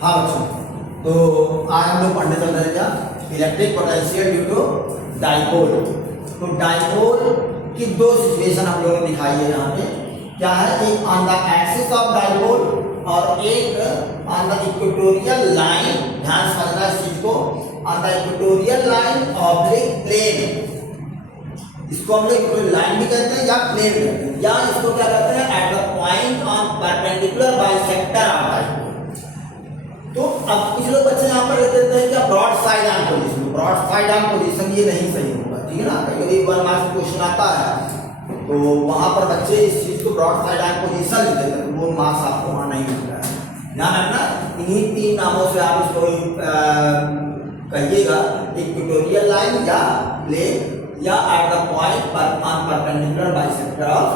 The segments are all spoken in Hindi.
हाँ बच्चों, तो आज हम लोग पढ़ने चल रहे हैं क्या, electric potential due to dipole. तो डाइपोल की दो सिचुएशन हम लोगों ने दिखाई है यहाँ पे। क्या है, एक on the axis of dipole और एक ऑन द इक्वेटोरियल लाइन। ध्यान से समझना इस चीज को, on the equatorial line oblique plane. इसको हम लोग लाइन भी कहते हैं या प्लेन कहते हैं, या इसको क्या कहते हैं, eight the point on perpendicular bisector of dipole. तो अब कुछ लोग बच्चे यहाँ पर लिख देते हैं क्या, broad side on position. Broad side on position ये नहीं सही होगा, ठीक है ना। कभी 1 मार्क्स क्वेश्चन आता है तो वहां पर बच्चे इस चीज को ब्रॉड साइड ऑन पोजीशन लिख देते हैं, तो वो मार्क्स आपको वहां नहीं मिलता है। ध्यान रखना, इन्हीं 3 नामों से आप इसको कहिएगा, इक्वेटोरियल लाइन या प्लेन या at the point on perpendicular bisector of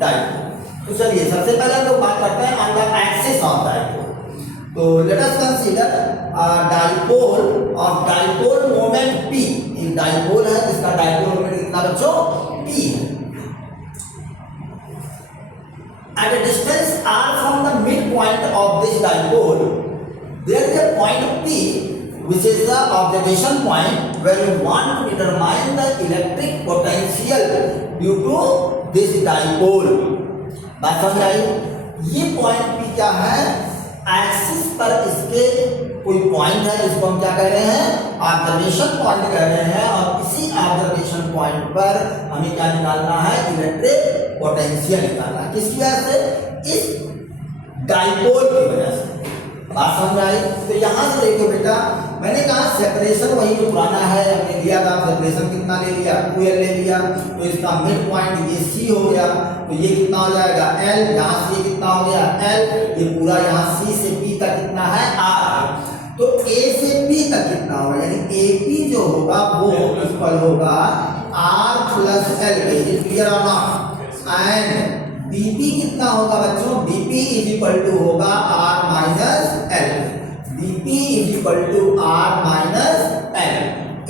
dipole. तो चलिए सबसे पहले हम लोग बात करते हैं on the axis of dipole. तो let us consider dipole of dipole moment P। एक डाइपोल है जिसका डाइपोल मोमेंट कितना बच्चों, P है। At a distance r from the midpoint of this dipole, there is a point P, which is the observation point where you want to determine the electric potential due to this dipole। बात समझ आई? ये पॉइंट P क्या है, एक्सिस पर इसके कोई पॉइंट है, इसको हम क्या कह रहे हैं, ऑब्जर्वेशन पॉइंट कह रहे हैं। और इसी ऑब्जर्वेशन पॉइंट पर हमें क्या निकालना है, इलेक्ट्रिक पोटेंशियल निकालना है। किसकी वजह से, इस डाइपोल की वजह से। बात समझ आई? तो यहां से देखो बेटा, मैंने कहा सेपरेशन वही जो पुराना है हमने लिया था। सेपरेशन कितना ले लिया, 2L ले लिया। तो इसका मिड पॉइंट ये C हो गया, तो ये कितना हो जाएगा L। यहाँ से ये कितना हो गया L, ये पूरा यहाँ C से P तक कितना है R। तो A से P तक कितना होगा, यानी AP जो होगा वो इक्वल होगा R प्लस L के। क्लियर और नॉट? एंड BP कितना होगा बच्चों, BP इज इक्वल टू होगा R minus L। BP is equal to R minus L।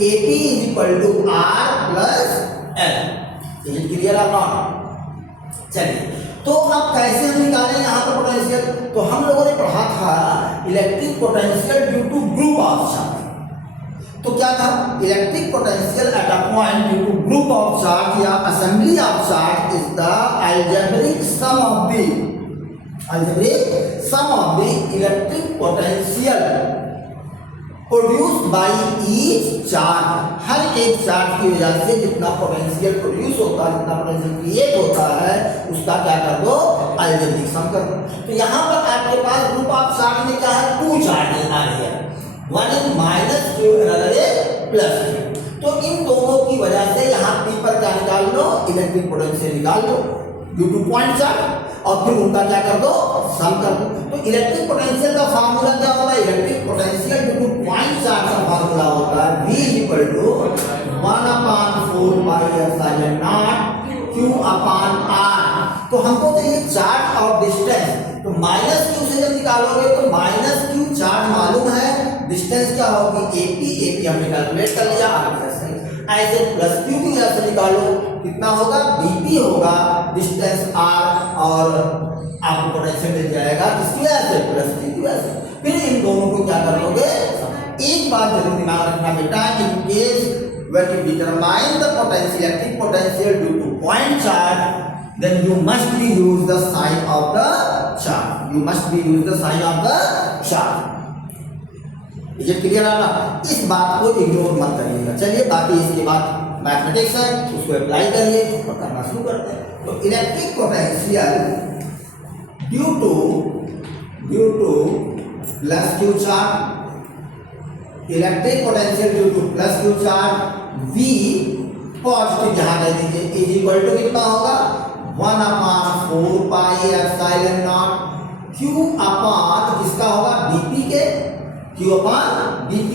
AP is equal to R plus L। ये क्लियर है नॉट? चलिए, तो अब कैसे हम निकालें यहाँ पर पोटेंशियल। तो हम लोगों ने पढ़ा था electric potential due to group of charge. तो क्या था, electric potential at a point due to group of charge या assembly of charge is the algebraic sum of the electric potential produced by each charge. हर एक चार्ज की वजह से जितना पोटेंशियल प्रोड्यूस होता है, जितना पोटेंशियल क्रिएट होता है, उसका क्या कर दो, अलजेब्रिक सम कर दो। तो यहाँ पर आपके पास ग्रुप ऑफ चार्ज में क्या है, 2 चार्जेस आ रही है, one is minus Q, another is plus Q। तो इन दोनों की वजह से यहाँ P पर क्या निकाल लो, इलेक्ट्रिक पोटेंशियल निकाल लो ड्यू टू पॉइंट चार्ज, और फिर उनका क्या कर दो, सम कर दो। तो इलेक्ट्रिक पोटेंशियल का फार्मूला क्या होता है, electric potential due to point charge का फार्मूला होता है V equal to 1/4 pi epsilon naught Q upon R। तो हमको चाहिए चार्ज ऑफ डिस्टेंस, तो माइनस Q से जब निकालोगे तो माइनस Q चार्ज मालूम है, डिस्टेंस क्या होगी AP हमने कैलकुलेट कर लिया R प्लस है। ऐसे प्लस Q की वजह से निकालो, कितना होगा, BP होगा डिस्टेंस R, और आपको पोटेंशियल मिल जाएगा किसकी वजह से, प्लस Q की वजह से। फिर इन दोनों को क्या कर लोगे, एक बात जरूर दिमाग रखना बेटा, in case when you determine the potential, electric potential due to point charge, then you must be use the sign of the charge. You must be use the sign of the charge. ये क्लियर है ना? इस बात को इग्नोर मत करिएगा। चलिए, बाकी इसके बाद मैथमेटिक्स है, उसको अप्लाई करिए और करना शुरू करते हैं। तो electric potential due to plus Q charge, electric potential due to plus Q charge, V positive यहाँ कह दीजिए, इज इक्वल टू कितना होगा, 1/4 pi epsilon naught Q upon किसका होगा, BP के, Q upon BP।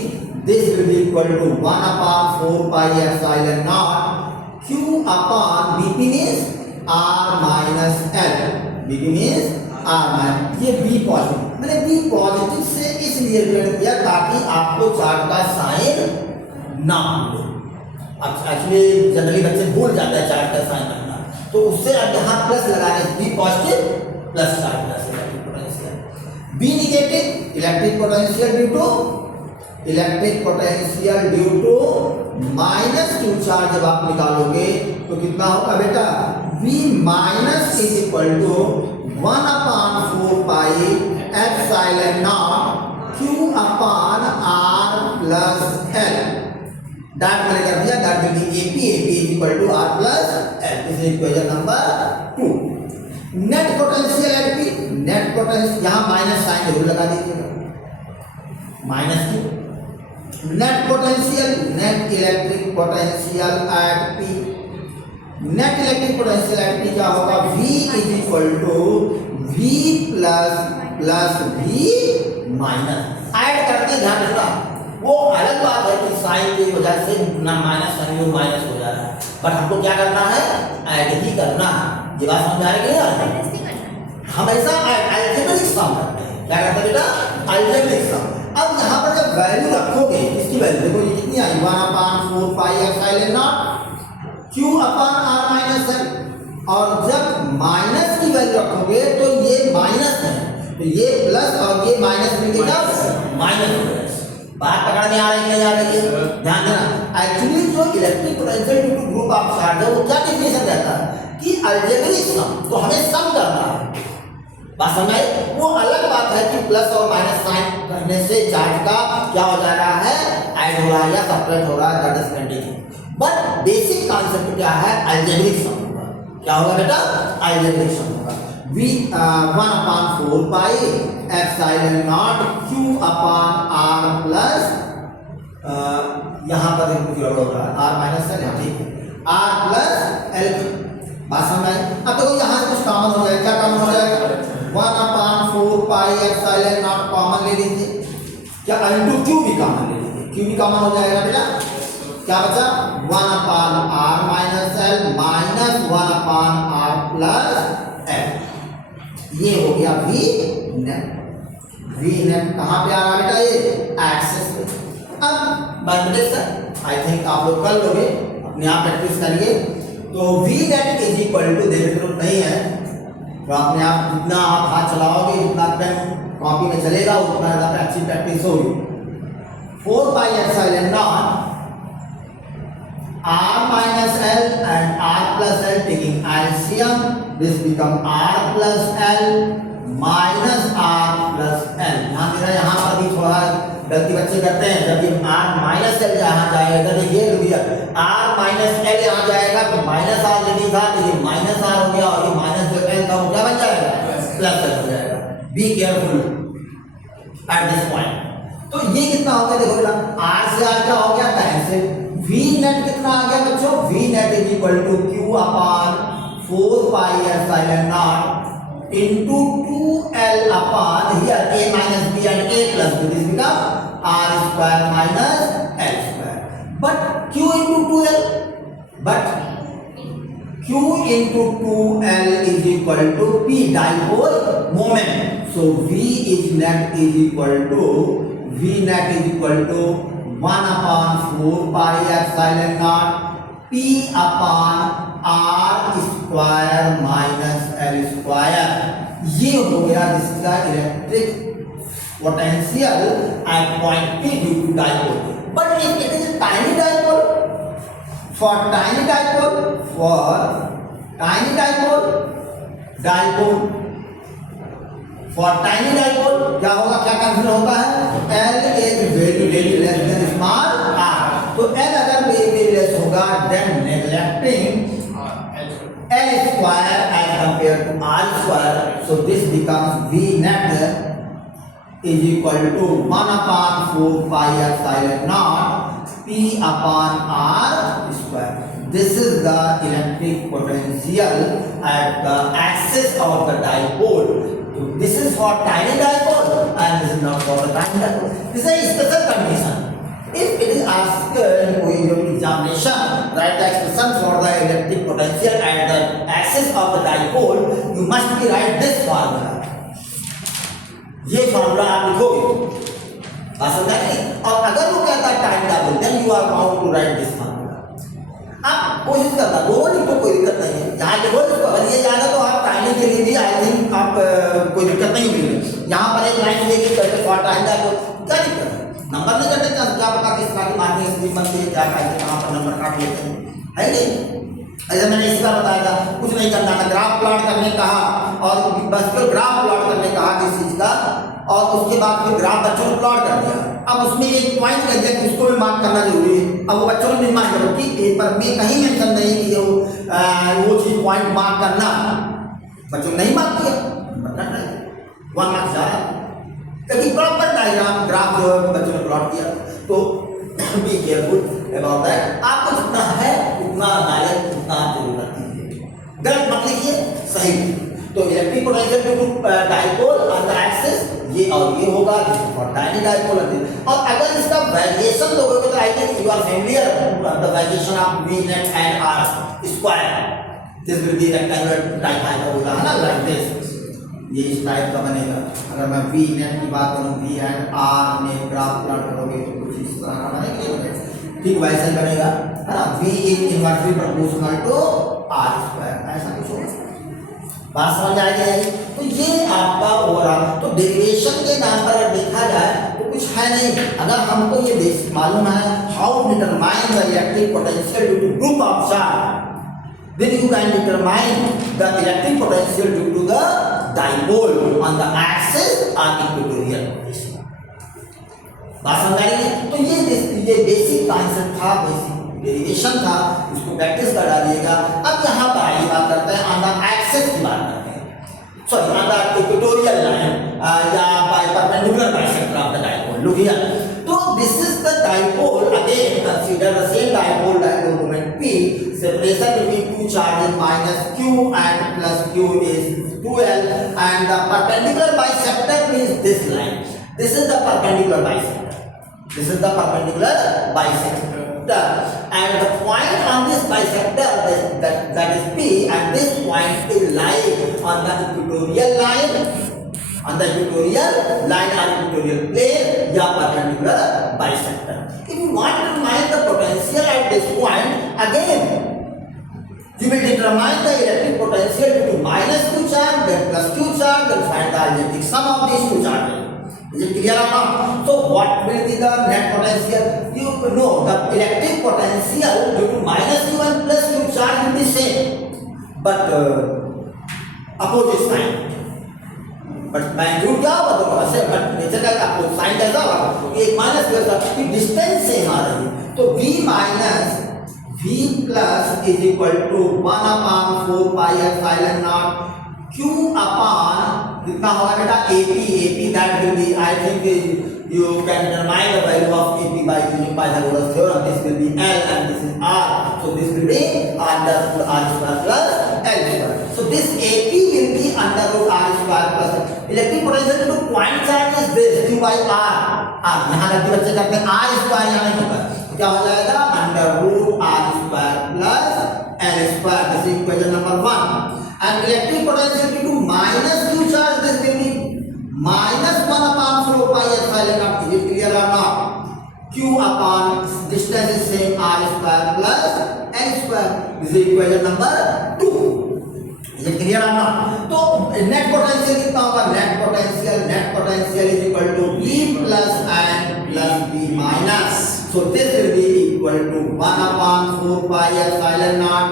This will be equal to 1/4 pi epsilon naught Q upon BP means R minus L। BP means R minus, ये B पॉजिटिव, मैंने B पॉजिटिव से इसलिए रिलेट किया ताकि आपको चार्ज का साइन ना भूले। एक्चुअली जनरली बच्चे भूल जाते हैं चार्ज का साइन करना, तो उससे अब यहाँ प्लस लगाने, B positive plus charge B negative electric potential due to minus Q charge जब आप निकालोगे तो कितना होगा बेटा, V minus is equal to 1/4 pi epsilon naught Q upon R plus L। That मैंने कर दिया, that will be AP is equal to R plus L। This is equation number 2। Net potential at P, net potential यहाँ माइनस साइन जरूर लगा दीजिएगा, minus Q। Net potential, net electric potential at P, net electric potential at P क्या होगा, V is equal to V plus V minus. Add करते ध्यान रखना, वो अलग बात है कि साइन की वजह से ना माइनस साइन माइनस हो जा रहा है, बट हमको क्या करना है, ऐड ही करना है। ये बात समझ आ रही है? हमेशा अलजेब्रिक सम करते हैं। क्या करते हैं बेटा, अलजेब्रिक सम। अब यहाँ पर जब वैल्यू रखोगे, इसकी वैल्यू देखो ये कितनी आई, 1/4 pi epsilon naught Q upon R minus L, और जब माइनस की वैल्यू रखोगे तो ये माइनस है, तो ये प्लस और ये माइनस मिलके क्या माइनस। बात पकड़ में आ रही है, नहीं आ रही है? ध्यान देना। एक्चुअली जो electric potential due to group of charge है वो क्या डेफिनेशन रहता है कि अलजेब्रिक सम, तो हमें सम करना है। बात समझ आई? वो अलग बात है कि प्लस और माइनस साइन करने से चार्ज का क्या हो जा रहा है, ऐड हो रहा है या सब्ट्रैक्ट हो रहा है, that is continue. But basic concept क्या है, अलजेब्रिक सम होगा। क्या होगा बेटा, अलजेब्रिक सम होगा। V 1/4 pi epsilon naught Q upon R plus यहाँ पर कुछ गड़बड़ हो रहा है, R माइनस है, ठीक है, R प्लस L। बात समझ आई? अब देखो यहाँ से कुछ कॉमन हो जाएगा, क्या कॉमन हो जाएगा, 1/4 पाई एप्सिलॉन नॉट कॉमन ले लीजिए, क्या इनटू Q भी कॉमन ले लीजिए, Q भी कॉमन हो जाएगा बेटा। क्या बचा, 1/R minus L minus 1/R plus L। ये हो गया V नेट। V नेट कहाँ पे आ रहा बेटा, ये एक्सेस पे। अब मल्टीप्लिकेशन आई थिंक आप लोग कर लोगे, अपने आप प्रैक्टिस करिए। तो V net is equal to, देखिए जरूरत नहीं है, तो अपने आप जितना आप हाथ चलाओगे, जितना पेन कॉपी में चलेगा, उतना ज़्यादा अच्छी प्रैक्टिस होगी। 4 pi epsilon not R minus L and R plus L taking LCM, this become R plus L minus R plus L। ध्यान देना, यहाँ पर भी थोड़ा गलती बच्चे करते हैं, जब ये R minus L यहाँ जाएगा, देखिए R minus L यहाँ जाएगा तो माइनस R लेनी था, तो ये माइनस R हो गया, और ये माइनस जो L था वो क्या बन जाएगा, प्लस L हो जाएगा। Be careful at this point. तो ये कितना हो गया, देखो बेटा, R से R क्या हो गया, कैंसिल। V नेट कितना आ गया बच्चों, V net is equal to Q upon 4 pi epsilon naught into 2L upon here A minus B and A plus B, this become R square minus L square, but Q into 2L, but Q into 2L is equal to P, dipole moment, so V is net is equal to, V net is equal to 1/4 pi epsilon not P upon R square minus L square. ये हो गया जिसका electric potential at point P due to dipole. But if it is tiny dipole, for tiny dipole, for tiny dipole क्या होगा, क्या कंसीडर होता है, L is very less than small r। तो L अगर वेरी लेस होगा, then neglecting L square as compared to R square, so this becomes V net is equal to 1/4 pi epsilon naught P upon R square. This is the electric potential at the axis of the dipole. So this is for tiny dipole and this is not for the tiny dipole. This is a special condition. If it is asked in your examination, write the expression for the electric potential at the axis of the dipole, you must be write this formula. ये फॉर्मूला आप लिखोगे, बात समझ आई? और अगर वो कहता है time dipole, then you are bound to write this formula. आप कोशिश करना, दोनों लिखो, कोई दिक्कत नहीं है। यहाँ लिखो, अगर ये जाना तो आप टाइमिंग के लिए भी आई थिंक आप कोई दिक्कत नहीं होगी। यहाँ पर एक लाइन लेके करके शॉर्ट आएगा तो क्या दिक्कत है? नंबर नहीं करने का क्या पता किस तरह की मारने स्लिप बनती है, क्या खाते कहाँ पर नंबर काट लेते हैं, है नहीं? ऐसा मैंने इसका बताया था, कुछ नहीं करना था, ग्राफ प्लॉट करने कहा और बस फिर ग्राफ प्लॉट करने कहा किस चीज का, और उसके बाद फिर ग्राफ बच्चों ने प्लॉट कर दिया। अब उसमें एक पॉइंट कर दिया कि उसको भी मार्क करना जरूरी है। अब वो बच्चों ने मार्क करो कि पेपर में कहीं मेंशन नहीं कि वो चीज पॉइंट मार्क करना, बच्चों ने नहीं मार्क किया, मतलब 1 मार्क्स जा रहा, क्योंकि प्रॉपर डायग्राम ग्राफ जो है बच्चों ने प्लॉट किया। तो बी केयरफुल अबाउट दैट, आपको जितना है उतना नॉलेज उतना जरूर रखती है, गलत मत लिखिए, सही। तो electric potential due to dipole on the axis, ये और ये होगा और टाइनी डाइपोल। और अगर इसका वेरिएशन दोगे तो I think you are familiar the variation of V net and R square, this will be rectangular type का होगा, है ना, लाइक दिस, ये इस टाइप का बनेगा। अगर मैं वी नेट की बात करूँ, वी एंड आर में ग्राफ प्लॉट करोगे तो कुछ इस तरह का बनेगा, ठीक वैसे ही बनेगा, है ना, V is inversely proportional to R square, ऐसा कुछ होगा। बात समझ आ गई? तो ये आपका ओवरऑल, तो डेरिवेशन के नाम पर अगर देखा जाए तो कुछ है नहीं। अगर हमको ये बेसिक मालूम है how determine the electric potential due to group of charge, then you can determine the electric potential due to the dipole on the axis or equatorial position। बात समझ आ रही है? तो ये बेसिक कॉन्सेप्ट था, बेसिक डेरिवेशन था, उसको प्रैक्टिस कर डालिएगा। अब यहाँ पर आइए बात करते हैं ऑन द एक्सिस की बात करते हैं, sorry on the equatorial line या by perpendicular bisector of the dipole. Look here, तो this is the dipole, again consider the same dipole moment P, separation between two charges minus q and plus q is 2l, and the perpendicular bisector means this line, this is the perpendicular bisector, this is the perpendicular bisector, and the point on this bisector that is P, and this point will lie on the equatorial line, on the equatorial line or equatorial plane या perpendicular bisector। If you want to find the potential at this point, again you will determine the electric potential due to minus q charge, then plus q charge, then find the algebraic sum of these two charges। Is it clear or not? So what will be the net potential? You know the electric potential due to minus q and plus q charge will be same, but opposite sign। But magnitude क्या होगा दोनों ऐसे, बट नेचर का आपको साइन कैसा होगा, एक माइनस कैसा, कि डिस्टेंस सेम आ रही है, तो v minus v plus is equal to 1/4 pi epsilon naught q upon कितना होगा बेटा, AP that will be, I think you can determine the value of AP by using Pythagoras theorem, this will be L and this is R, so this will be under root R square plus L square, so this AP will be under root R square plus electric potential to point charge is this Q by R, यहाँ लड़के बच्चे करते हैं R square, यहाँ नहीं होगा, क्या हो जाएगा under root R square plus L square, this is equation number 1, and electric potential to minus Q charge, this will be minus 1/4 pi epsilon naught। Is it clear or not? Q upon distance is same R square plus L square, this is equation number 2। Is it clear or not? तो net potential कितना होगा, net potential is equal to V plus and plus V minus, so this will be equal to 1/4 pi epsilon naught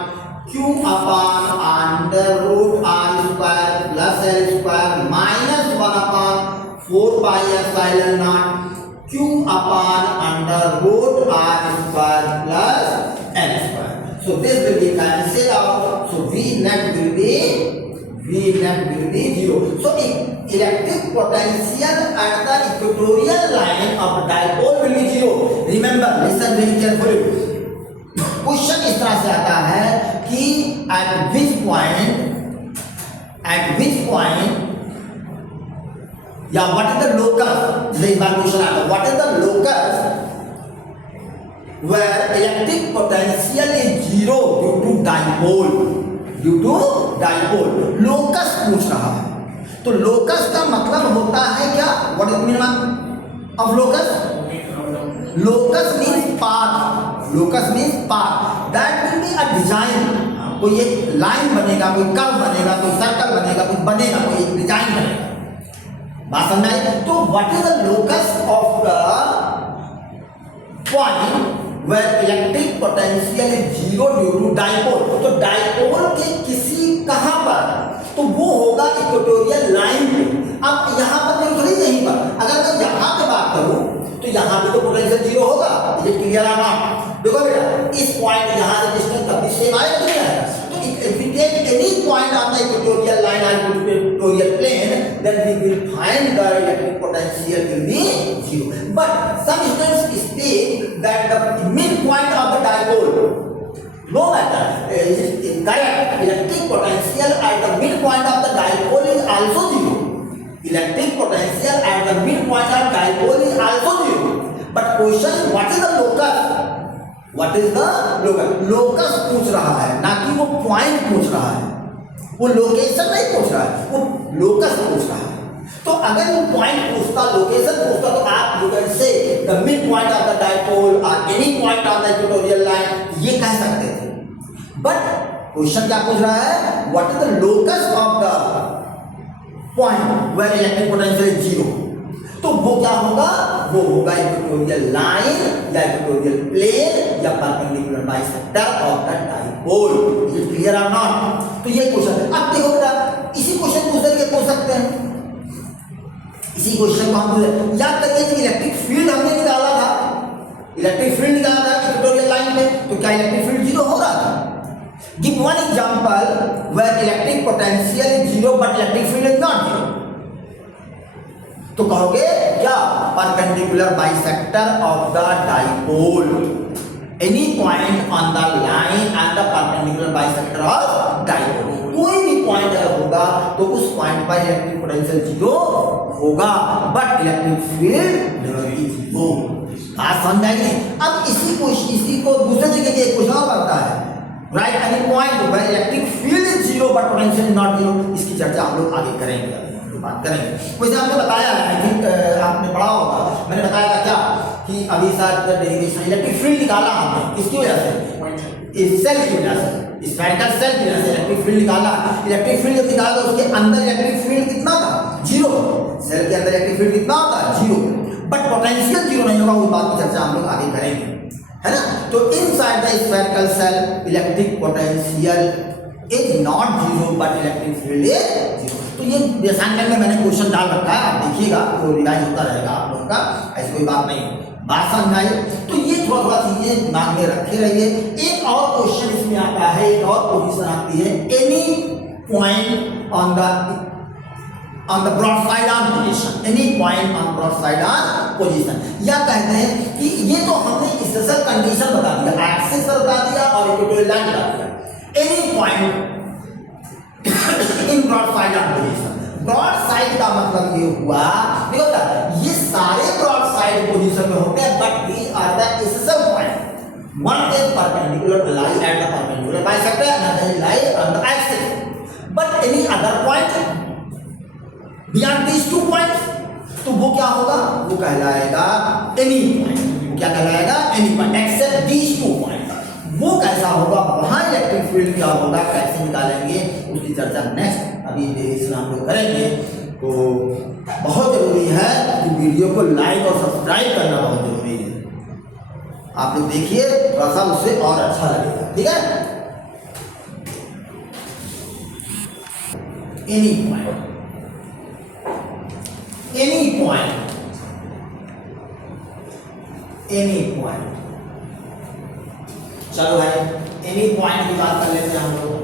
Q upon under root R square plus L square minus 1/4 pi epsilon naught Q upon under root R square plus L square, so this will be cancelled out, so V net will be 0। So electric potential at the equatorial line of dipole will be 0। remember, listen very carefully, question इस तरह से आता है कि at which point या what is the locus, जैसे इस बार क्वेश्चन आता है what is the locus where electric potential is 0 due to dipole, locus पूछ रहा है। तो locus का मतलब होता है क्या, what is the meaning of locus? Locus means path that will be a design, कोई एक लाइन बनेगा, कोई कर्व बनेगा, कोई सर्कल बनेगा, कुछ बनेगा, कोई एक डिजाइन बनेगा, बात समझ आई? तो what is the locus of the point where electric potential is zero due to dipole? तो डाइपोल के किसी कहां पर, तो वो होगा इक्वेटोरियल लाइन पे। अब यहां पर मैं थोड़ी यहीं पर, अगर मैं यहां पे बात करूं तो यहां पे तो पोटेंशियल जीरो होगा, ये क्लियर है ना? देखो बेटा, इस पॉइंट यहां से डिस्टेंस तब भी सेम आएगा नहीं आएगा? तो if we take any point on the equatorial line or equatorial plane, then we will find the electric potential will be zero. But some students state that the midpoint of the dipole, no matter is correct, electric potential at the midpoint of the dipole is also zero. Electric potential at the midpoint of dipole is also zero. But question is, what is the locus? What is the locus? Locus पूछ रहा है, ना कि वो पॉइंट पूछ रहा है, वो लोकेशन नहीं पूछ रहा है, वो लोकस पूछ रहा है। तो अगर वो पॉइंट पूछता, लोकेशन पूछता, तो आप you can say the mid point of the dipole और any point on the equatorial line, ये कह सकते थे। बट क्वेश्चन क्या पूछ रहा है? What is the locus of the point where electric potential is zero? तो वो क्या होगा? वो होगा इक्वेटोरियल लाइन या इक्वेटोरियल प्लेन या perpendicular bisector of the dipole. Is it clear और नॉट? तो ये क्वेश्चन है। अब देखो बेटा, इसी क्वेश्चन को दूसरे के पूछ सकते हैं। इसी क्वेश्चन को हम याद करिए कि इलेक्ट्रिक फील्ड हमने निकाला था, इलेक्ट्रिक फील्ड निकाला था इक्वेटोरियल लाइन में, तो क्या इलेक्ट्रिक फील्ड जीरो हो रहा था? Give one example where electric potential is zero but electric field is not zero. तो कहोगे क्या? Perpendicular bisector of the dipole, any point on the line and the perpendicular bisector of dipole. कोई भी पॉइंट अगर होगा तो उस पॉइंट पर इलेक्ट्रिक पोटेंशियल जीरो होगा, but electric field never be zero. बात समझ आएगी? अब इसी को दूसरे जगह के क्वेश्चन और बनता है, right any point where electric field is zero but potential not zero. इसकी चर्चा हम लोग आगे करेंगे, बात करेंगे। वैसे आपने बताया, आई थिंक आपने पढ़ा होगा, मैंने बताया था क्या कि अभी साथ डेरिवेशन इलेक्ट्रिक फील्ड निकाला हमने, किसकी वजह से? इस सेल की वजह से, स्फेरिकल सेल की वजह से इलेक्ट्रिक फील्ड निकाला। इलेक्ट्रिक फील्ड जब निकाला तो उसके अंदर इलेक्ट्रिक फील्ड कितना था? जीरो। सेल के अंदर इलेक्ट्रिक फील्ड कितना होता है? जीरो। बट पोटेंशियल जीरो नहीं होगा, उस बात की चर्चा हम लोग आगे करेंगे, है ना? तो inside the spherical shell electric potential is not zero but electric field is zero. तो ये असाइनमेंट में मैंने क्वेश्चन डाल रखा है, आप देखिएगा, वो रिवाइज होता रहेगा आप लोगों का, ऐसी कोई बात नहीं। बात समझ आई? तो ये थोड़ा चीजें दिमाग में रखे रहिए। एक और क्वेश्चन इसमें आता है, एक और पोजीशन आती है, any point on the broad side on position, any point on broad side on position. या कहते हैं कि ये तो हमने स्पेशल कंडीशन बता दिया, एक्सिस बता दिया और इक्वेटोरियल लाइन बता दिया। Any point in broad side of position. Broad side का मतलब ये हुआ, देखो ये सारे ब्रॉड साइड पोजीशन में होते हैं, but these are the essential point. One is perpendicular lie at the perpendicular bisector, another lie on the axis. But any other point beyond these two points, तो वो क्या होगा? वो कहलाएगा एनी पॉइंट। क्या कहलाएगा? Any point accept these two point. वो कैसा होगा, वहां इलेक्ट्रिक फील्ड क्या होगा, कैसे निकालेंगे, उसकी चर्चा नेक्स्ट अभी डेरिवेशन हम लोग करेंगे। तो बहुत जरूरी है कि वीडियो को लाइक और सब्सक्राइब करना बहुत जरूरी है। आप लोग देखिए, थोड़ा सा उससे और अच्छा लगेगा, ठीक है? Any point, any point, any point. चलो भाई, एनी पॉइंट की बात कर लेते हैं हम लोग।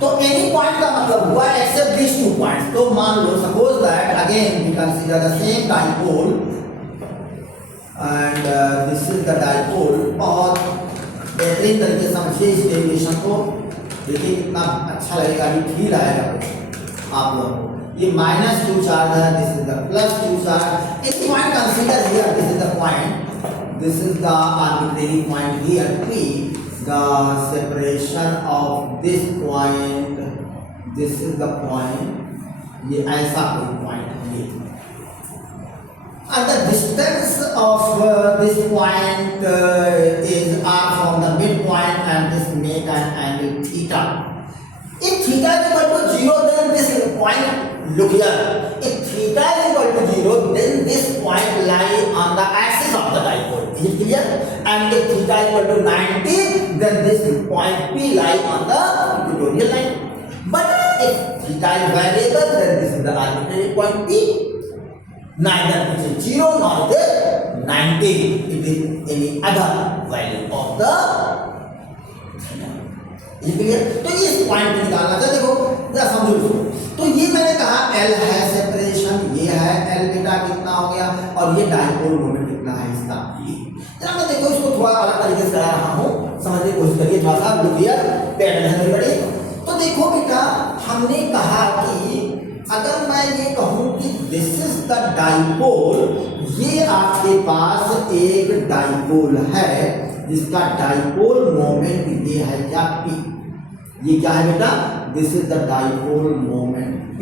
तो एनी पॉइंट का मतलब हुआ एक्सेप्ट दिस टू पॉइंट्स। तो मान लो suppose that again we consider the same dipole and this is the dipole, और बेहतरीन तरीके से समझिए इस डेरिवेशन को, देखिए कितना अच्छा लगेगा, अभी फील आएगा आप लोगों को। ये -2 चार्ज है, दिस इज द +2 चार्ज। एक point consider here, this is the point, this is the arbitrary point here P, the separation of this point, this is the point, ये ऐसा कोई पॉइंट ये, and the distance of this point is r from the midpoint and this make an angle theta, If theta is equal to 0, then this point, look here. If theta is equal to 0, then this point lie on the axis of the dipole. Is it clear? And if theta is equal to 90, then this point P lie on the equatorial line. But if theta is variable, then this is the arbitrary point P. Neither it is 0 nor it is 90. It is any other value of the theta. तो इस पॉइंट को निकालना था, देखो जरा समझो इसको। तो ये मैंने कहा L है सेपरेशन, ये है L बेटा कितना हो गया, और ये डाइपोल मोमेंट कितना है इसका ये। जरा मैं देखो इसको थोड़ा अलग तरीके से करा रहा हूँ, समझने की कोशिश करिए थोड़ा सा, लुक हियर, पे अटेंशन बड़ी। तो देखो बेटा हमने कहा कि अगर मैं ये कहूँ कि दिस इज द डाइपोल, ये आपके पास एक डाइपोल है जिसका डाइपोल मोमेंट ये है क्या P। ये क्या है बेटा, this is the dipole moment P।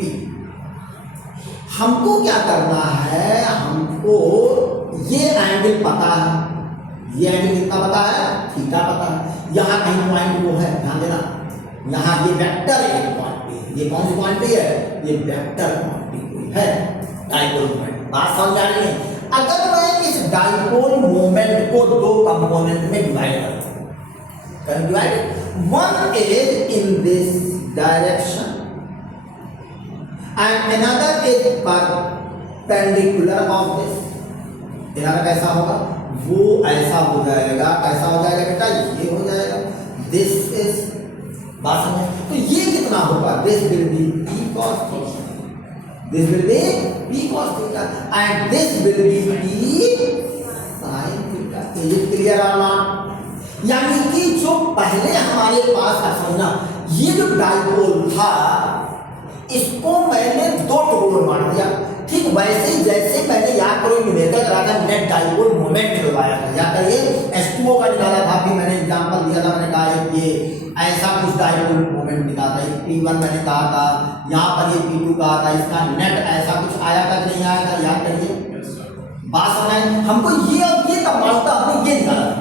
हमको क्या करना है, हमको ये एंगल पता है, ये एंगल कितना पता है, थीटा पता है। यहाँ कहीं पॉइंट वो है, ध्यान देना, यहाँ ये वेक्टर है पॉइंट P, ये कौन सी पॉइंट P है, ये वेक्टर पॉइंट P है डाइपोल मोमेंट। बात समझ आ रही है? अगर मैं इस डाइपोल मोमेंट को दो कंपोनेंट में डिवाइड करता हूं, divide, one is in this direction and another is perpendicular of this. इनका कैसा होगा, वो ऐसा हो जाएगा, कैसा हो जाएगा बेटा, ये हो जाएगा, दिस इज, बात समझ। तो ये कितना होगा, this will B P cos theta, this will be P cos theta and this will be P sin theta. Is it clear or not? यानी कि जो पहले हमारे पास था, समझना, ये जो डाइपोल था इसको मैंने दो टुकड़ों में बांट दिया। ठीक वैसे जैसे मैंने याद करो न्यूमेरिकल करा था, नेट डाइपोल मोमेंट निकलवाया था, याद करिए H2O का निकाला था, फिर मैंने एग्जांपल दिया था, मैंने कहा ये ऐसा कुछ डाइपोल मोमेंट निकाला था, P1 मैंने कहा था, यहाँ पर ये P2 कहा था, इसका नेट ऐसा कुछ आया था कि नहीं आया था, याद करिए। बात समझ, हमको ये और ये कंपाउंड था, हमने ये निकाला था।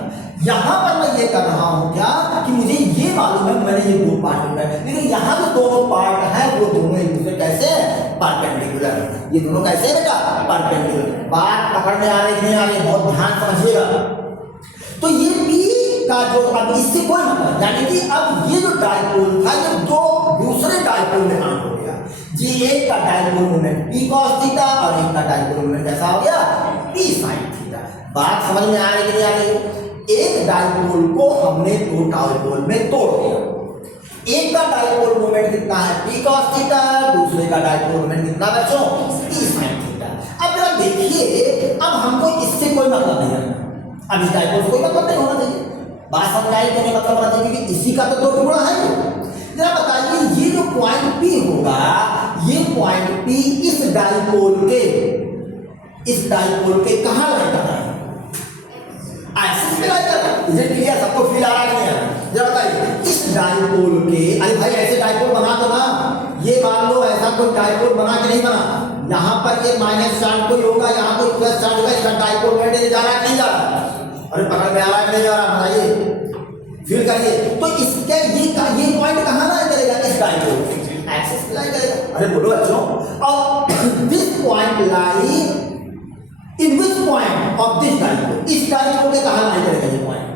यहाँ पर मैं ये कर रहा हूँ क्या कि मुझे ये मालूम है मैंने ये दो पार्ट बनाए, लेकिन यहाँ जो दोनों पार्ट है वो दोनों एक दूसरे कैसे परपेंडिकुलर, ये दोनों कैसे बेटा परपेंडिकुलर। बात पकड़ में आ रही नहीं आ रही, बहुत ध्यान समझिएगा। तो ये P का जो अब इससे कोई मतलब, यानी कि अब ये जो डाइपोल था ये दो दूसरे डाइपोल में कन्वर्ट हो गया जी। एक का dipole moment P cos theta और एक का डाइपोल मोमेंट कैसा हो गया, P sin थीटा। बात समझ में आ रही नहीं आ रही? एक डाइपोल को हमने दो डाइपोल में तोड़ दिया, एक का डाइपोल मोमेंट कितना है P cos थीटा, दूसरे का डाइपोल मोमेंट कितना बच्चों P sin थीटा। अब जरा देखिए, अब हमको इससे कोई मतलब नहीं है, अब इस डाइपोल से कोई मतलब नहीं होना चाहिए। बात समझ आई कि नहीं मतलब होना चाहिए, क्योंकि इसी का तो दो टुकड़ा है। जरा बताइए ये जो पॉइंट P होगा, ये पॉइंट P इस डाइपोल के कहाँ लाई कर रहा है, एक्सिस पे लाई कर रहा है। इसे क्लियर, सबको फील आ रहा है कि नहीं आ रहा? जरा बताइए इस डाइपोल के, अरे भाई ऐसे डाइपोल बना दो ना, ये मान लो ऐसा कोई डाइपोल बना के नहीं बना, यहाँ पर ये माइनस चार्ज कोई होगा, यहाँ कोई प्लस चार्ज होगा, इसका डाइपोल मोमेंट जा रहा है नहीं जा रहा? अरे पकड़ में आ रहा है नहीं जा रहा, बताइए, फील करिए। तो इसके ये पॉइंट कहाँ लाई करेगा, इस डाइपोल एक्सिस पे लाई करेगा। अरे बोलो बच्चों, और this point lie in which point of this dipole, इस डाइपोल के कहाँ लाई करेगा ये पॉइंट,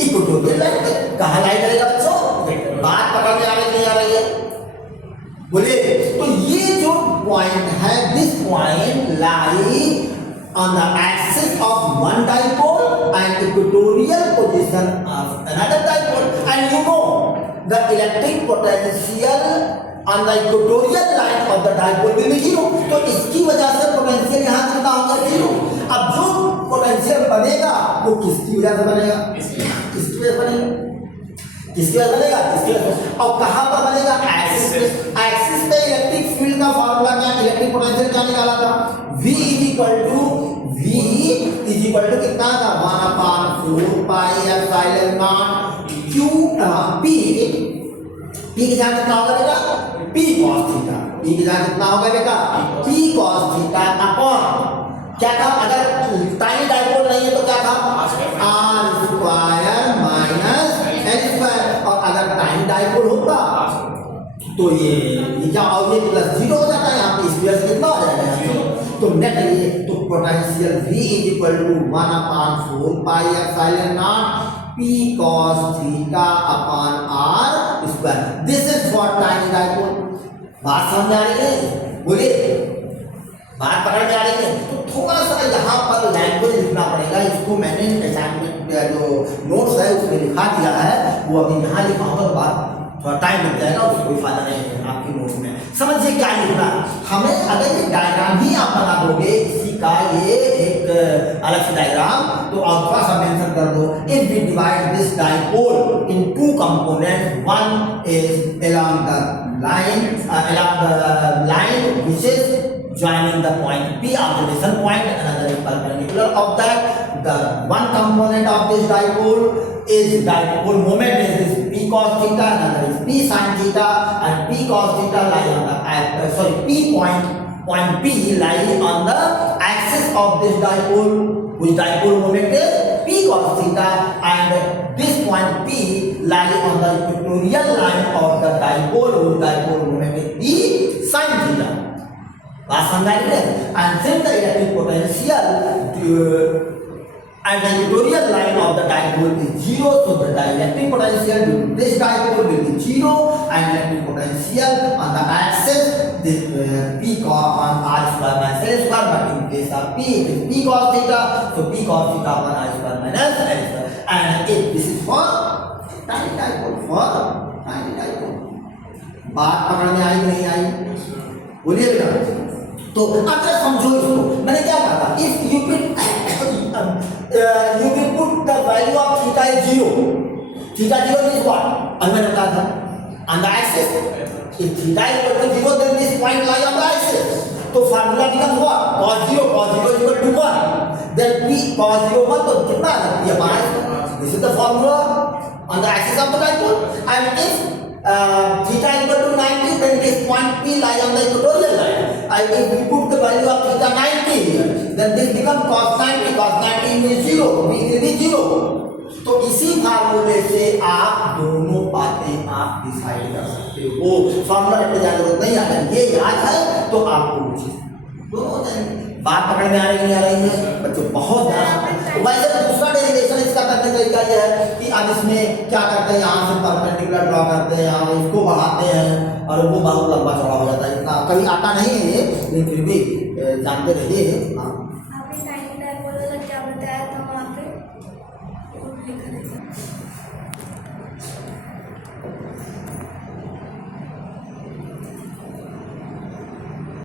इक्वेटोरियल लाइन पे कहाँ लाई करेगा बच्चों? बात पकड़ में आ रही नहीं आ रही है, बोलिए। तो ये जो पॉइंट है, this point lie on the axis of one dipole and equatorial position of another dipole, and you know the electric potential on the equatorial line of the dipole will be zero। तो इसकी वजह से पोटेंशियल यहाँ कितना होगा, जीरो। अब जो पोटेंशियल बनेगा वो किसकी वजह से बनेगा, किसकी वजह से बनेगा, किसकी वजह से बनेगा, किसकी वजह से। और कहाँ पर बनेगा, एक्सिस पे। एक्सिस पे इलेक्ट्रिक फील्ड का फार्मूला क्या, इलेक्ट्रिक पोटेंशियल क्या निकाला था, V इज इक्वल टू कितना था, 1/4 pi epsilon naught Q P की जगह कितना होगा बेटा, P cos थीटा, P की जगह कितना होगा बेटा, P cos थीटा अपॉन क्या था, अगर टाइनी डाइपोल नहीं है तो क्या था, R² - L², और अगर टाइनी डाइपोल होता तो ये क्या, और ये प्लस जीरो हो जाता है, यहाँ पे स्क्वायर से कितना हो जाएगा यहाँ पे। तो नेट ये तो potential V is equal to 1/4 pi epsilon not P cos theta upon R square. This is for tiny dipole. बात समझ आ रही है? बोलिए, बात पकड़ में आ रही है? तो थोड़ा सा यहाँ पर लैंग्वेज लिखना पड़ेगा। इसको मैंने असाइनमेंट जो नोट्स है उसमें लिखा दिया है, वो अभी यहाँ लिखा होगा तो बात थोड़ा टाइम लग जाएगा, उसको कोई फायदा नहीं है आपकी नोट्स में। समझिए क्या लिखना हमें, अगर ये डायग्राम ही आप बना दोगे इसी का, ये एक अलग से डायग्राम, तो आप थोड़ा सा मेंशन कर दो। If we divide this dipole in two component, one is along the line which is joining the point P, observation point, another is perpendicular of that. The one component of this dipole is dipole moment is P cos theta, another is P sin theta, and P cos theta lie on the P point P lies on the axis of this dipole, which dipole moment is P cos theta, and this point P lies on the equatorial line of the dipole, whose dipole moment is P sin theta. बात समझ आई है? And since the electric potential at the equatorial line of the dipole is zero, so the electric potential due to this dipole will be zero, and electric potential on the axis this P cos on R square minus L square, but in case of P it is P cos theta, so P cos theta upon R square minus L square. And if this is for tiny dipole, बात पकड़ में आई कि नहीं आई? बोलिए बेटा। तो अगर समझो इसको, मैंने क्या कहा था, if you can put the value of theta is zero, theta zero means what, और मैंने कहा था on the axis, if theta is equal to zero then this point lie on the axis, तो formula becomes what, cos 0 is equal to 1, then p cos 0 1, तो कितना आ जाता है हमारा, this is the formula on the axis of the dipole, and if theta is equal to 90, then this point P lies on the equatorial line. And if we put the value of theta 90 here, then this becomes cos 90. Cos 90 means 0. V will be 0. तो इसी फार्मूले से आप दोनों बातें आप डिसाइड कर सकते हो। फार्मूला रखने की जरूरत नहीं, अगर ये याद है तो आपको दोनों हो जाएंगे। बात पकड़ में आ रही नहीं आ रही है बच्चों? बहुत ध्यान। वैसे दूसरा डेरिवेशन इसका करने का तरीका यह है कि अब इसमें क्या करते हैं, यहाँ से परपेंडिकुलर ड्रॉ करते हैं, यहाँ इसको बढ़ाते हैं और वो बहुत लंबा चौड़ा हो जाता है। इतना कभी आता नहीं है ये, लेकिन फिर भी जानते रहिए। आपने टाइनी डाइपोल वाला क्या बताया था वहाँ पे?